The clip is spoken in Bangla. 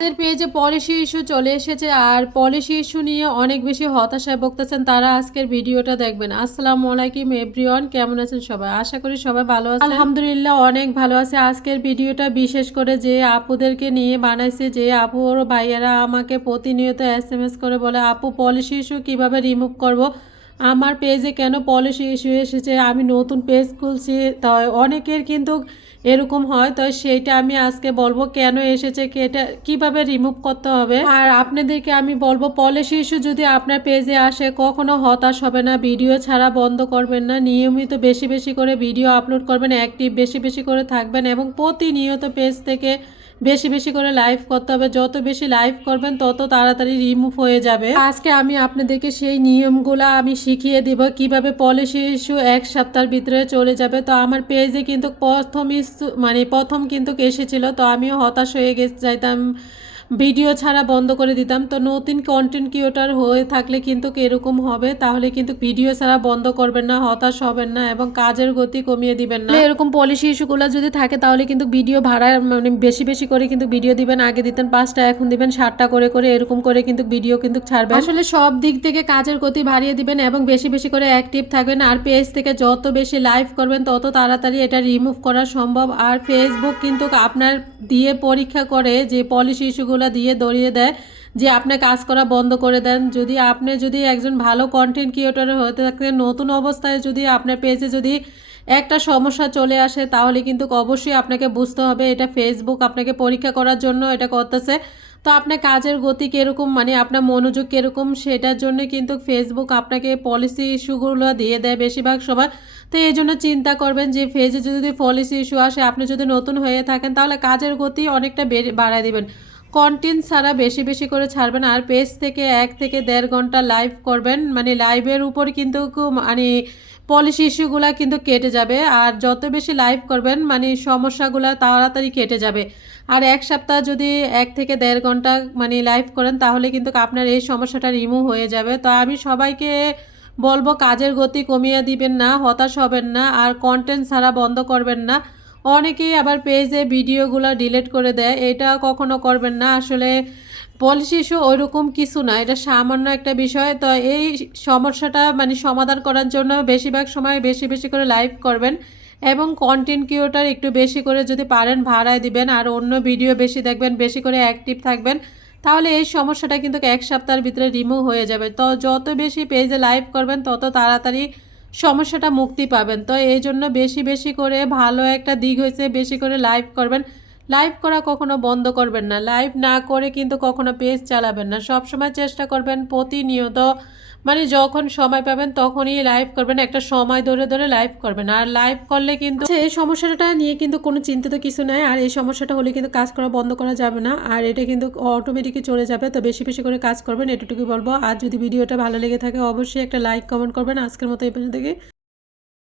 আমাদের পেজে পলিসি ইস্যু চলে এসেছে আর পলিসি ইস্যু নিয়ে অনেক বেশি হতাশায় ভুগতেছেন তারা আজকের ভিডিওটা দেখবেন। আসসালামু আলাইকুম এভরিওয়ান, কেমন আছেন সবাই? আশা করি সবাই ভালো আছে আলহামদুলিল্লাহ, অনেক ভালো আছে। আজকের ভিডিওটা বিশেষ করে যে আপুদেরকে নিয়ে বানাইছে, যে আপু ওর ভাইয়ারা আমাকে প্রতিনিয়ত এস করে বলে, আপু, পলিসি ইস্যু কীভাবে রিমুভ করব? আমার পেজে কেন পলিসি ইস্যু এসেছে, আমি নতুন পেজ খুলছি, তাই অনেকের কিন্তু এরকম হয় তো সেইটা আমি আজকে বলব কেন এসেছে এটা কীভাবে রিমুভ করতে হবে। আর আপনাদেরকে আমি বলব পলিসি ইস্যু যদি আপনার পেজে আসে, কখনো হতাশ হবে না ভিডিও ছাড়া বন্ধ করবেন না, নিয়মিত বেশি বেশি করে ভিডিও আপলোড করবেন অ্যাক্টিভ বেশি বেশি করে থাকবেন, এবং প্রতিনিয়ত পেজ থেকে বেশি বেশি করে লাইভ করতে হবে। যত বেশি লাইভ করবেন, তত তাড়াতাড়ি রিমুভ হয়ে যাবে। আজকে আমি আপনাদেরকে সেই নিয়মগুলো আমি শিখিয়ে দিব, কীভাবে পলিসি ইস্যু এক সপ্তাহের ভিতরে চলে যাবে। তো আমার পেজে কিন্তু প্রথম ইস্যু- মানে প্রথম কিন্তু এসেছিল, তো আমিও হতাশ হয়ে গেছে, যাইতাম ভিডিও ছাড়া বন্ধ করে দিতাম। তো নতুন কন্টেন্ট ক্রিয়েটার হয়ে থাকলে কিন্তু এরকম হবে? তাহলে কিন্তু ভিডিও ছাড়া বন্ধ করবেন না হতাশ হবেন না এবং কাজের গতি কমিয়ে দিবেন না। এরকম পলিসি ইস্যুগুলো যদি থাকে তাহলে কিন্তু ভিডিও ভাড়া মানে বেশি বেশি করে কিন্তু ভিডিও দিবেন। আগে দিতেন পাঁচটা এখন দিবেন ষাটটা করে করে এরকম করে কিন্তু ভিডিও কিন্তু ছাড়বেন। আসলে সব দিক থেকে কাজের গতি বাড়িয়ে দিবেন এবং বেশি বেশি করে অ্যাক্টিভ থাকবেন। আর পেজ থেকে যত বেশি লাইভ করবেন তত তাড়াতাড়ি এটা রিমুভ করা সম্ভব। আর ফেসবুক কিন্তু আপনার দিয়ে পরীক্ষা করে যে পলিসি ইস্যুগুলো দিয়ে দড়িয়ে দেয়, যে আপনি কাজ করা বন্ধ করে দেন। যদি আপনি যদি একজন ভালো কন্টেন্ট ক্রিয়েটর হতে থাকেন নতুন অবস্থায় যদি আপনার পেজে যদি একটা সমস্যা চলে আসে, তাহলে কিন্তু অবশ্যই আপনাকে বুঝতে হবে, এটা ফেসবুক আপনাকে পরীক্ষা করার জন্য এটা করতেছে। তো আপনার কাজের গতি কীরকম মানে আপনার মনোযোগ কীরকম, সেটার জন্য কিন্তু ফেসবুক আপনাকে পলিসি ইস্যুগুলো দিয়ে দেয় বেশিরভাগ সময়। তো এই জন্য চিন্তা করবেন যে ফেজে যদি পলিসি ইস্যু আসে, আপনি যদি নতুন হয়ে থাকেন, তাহলে কাজের গতি অনেকটা বেড়ে, বাড়ায় দিবেন। কন্টেন্ট ছাড়া বেশি বেশি করে ছাড়বেন আর পেজ থেকে এক থেকে দেড় ঘণ্টা লাইভ করবেন। মানে লাইভের উপর কিন্তু মানে পলিসি ইস্যুগুলো কিন্তু কেটে যাবে। আর যত বেশি লাইভ করবেন মানে সমস্যাগুলো তাড়াতাড়ি কেটে যাবে। আর এক সপ্তাহ যদি এক থেকে দেড় ঘণ্টা মানে লাইভ করেন, তাহলে কিন্তু আপনার এই সমস্যাটা রিমুভ হয়ে যাবে। তো আমি সবাইকে বলব, কাজের গতি কমিয়ে দিবেন না, হতাশ হবেন না, আর কন্টেন্ট ছাড়া বন্ধ করবেন না। অনেকেই আবার পেজে ভিডিওগুলো ডিলিট করে দেয়। এটা কখনো করবেন না। আসলে পলিসি ইস্যু ওইরকম কিছু না। এটা সামান্য একটা বিষয়। তো এই সমস্যাটা মানে সমাধান করার জন্য বেশিরভাগ সময় বেশি বেশি করে লাইভ করবেন এবং কন্টেন্ট ক্রিয়েটার একটু বেশি করে যদি পারেন ভাড়ায় দিবেন আর অন্য ভিডিও বেশি দেখবেন, বেশি করে অ্যাক্টিভ থাকবেন, তাহলে এই সমস্যাটা কিন্তু এক সপ্তাহের ভিতরে রিমুভ হয়ে যাবে। তো যত বেশি পেজে লাইভ করবেন, তত তাড়াতাড়ি সমস্যাটা মুক্তি পাবেন। তো এই জন্য বেশি বেশি করে ভালো একটা দিক হয়েছে, বেশি করে লাইভ করবেন। লাইভ করা কখনো বন্ধ করবেন না। লাইভ না করে কিন্তু কখনো পেজ চালাবেন না। সব সময় চেষ্টা করবেন প্রতিনিয়ত মানে যখন সময় পাবেন তখনই লাইভ করবেন, একটা সময় ধরে ধরে লাইভ করবেন। আর লাইভ করলে কিন্তু এই সমস্যাটা নিয়ে কিন্তু কোনো চিন্তিত কিছু নাই, আর এই সমস্যাটা হলে কিন্তু কাজ করা বন্ধ করা যাবে না, আর এটা কিন্তু অটোমেটিকই চলে যাবে। তো বেশি বেশি করে কাজ করবেন, এটুকুই বলব। আর যদি ভিডিওটা ভালো লেগে থাকে, অবশ্যই একটা লাইক কমেন্ট করবেন। আজকের মতো এই পর্যন্ত থেকে